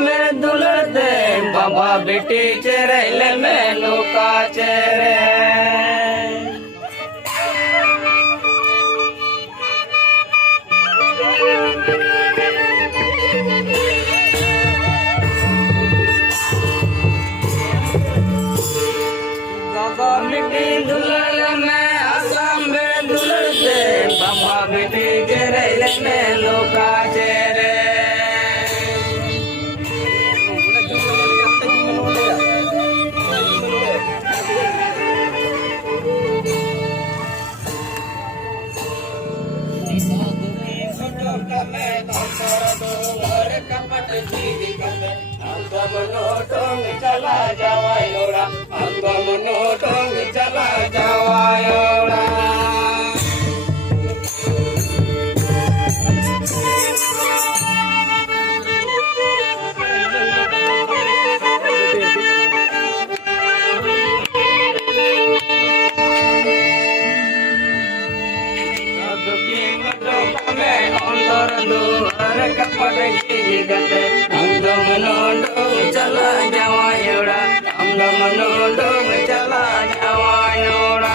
में दुलड़ दे बाबा बेटी चेहरे में लोका चेहरे बाबा बेटी दुलड़ में आसाम में दुलड़ दे बाबा बेटी चेहरे में लोका चेहरे चला जावायोड़ा अंगमनो टोंग चला जावायोड़ा कपट की गते अंगमनो टोंग चला जावायोड़ा अंगमनो टोंग चला जावायोड़ा